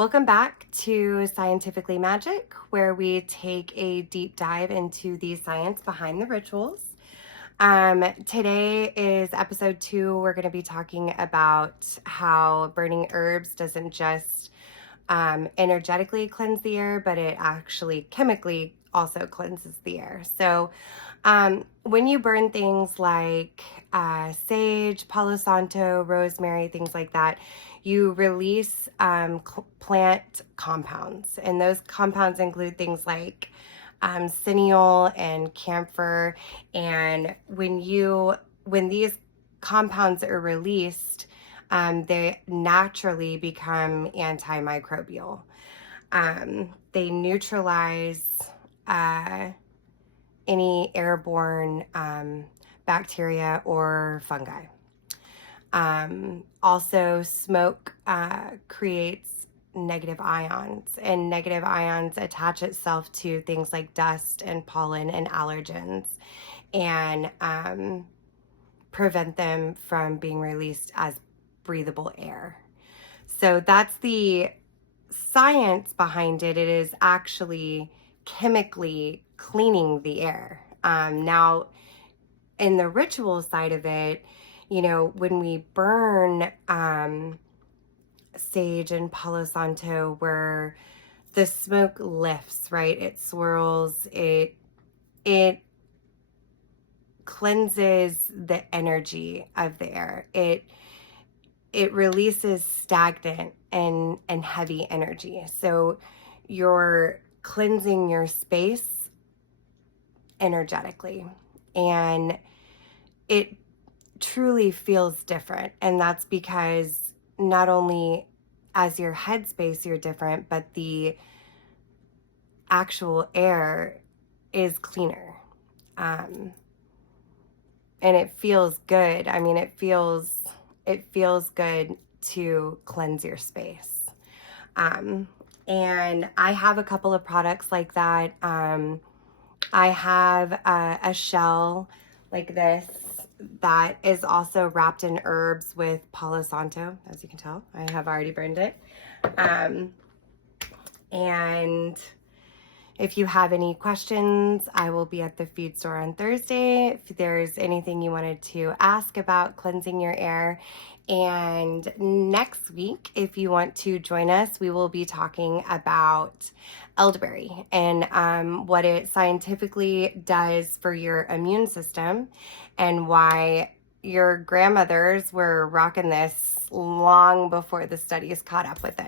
Welcome back to Scientifically Magic, where we take a deep dive into the science behind the rituals. Today is episode 2. We're going to be talking about how burning herbs doesn't just energetically cleanse the air, but it actually chemically also cleanses the air. So when you burn things like sage, Palo Santo, rosemary, things like that, you release plant compounds. And those compounds include things like cineol and camphor. And when these compounds are released, they naturally become antimicrobial. They neutralize any airborne bacteria or fungi. Also, smoke creates negative ions, and negative ions attach itself to things like dust and pollen and allergens and prevent them from being released as breathable air. So that's the science behind it. It is actually chemically cleaning the air. Now, in the ritual side of it, when we burn sage and Palo Santo, where the smoke lifts, right? It swirls, it cleanses the energy of the air. It releases stagnant and heavy energy. So you're cleansing your space energetically, and it truly feels different. And that's because not only as your headspace you're different, but the actual air is cleaner. And it feels good. I mean, it feels good to cleanse your space. And I have a couple of products like that. I have a shell like this that is also wrapped in herbs with Palo Santo. As you can tell, I have already burned it. And if you have any questions, I will be at the feed store on Thursday if there's anything you wanted to ask about cleansing your air. And next week, if you want to join us, we will be talking about elderberry and what it scientifically does for your immune system, and why your grandmothers were rocking this long before the studies caught up with it.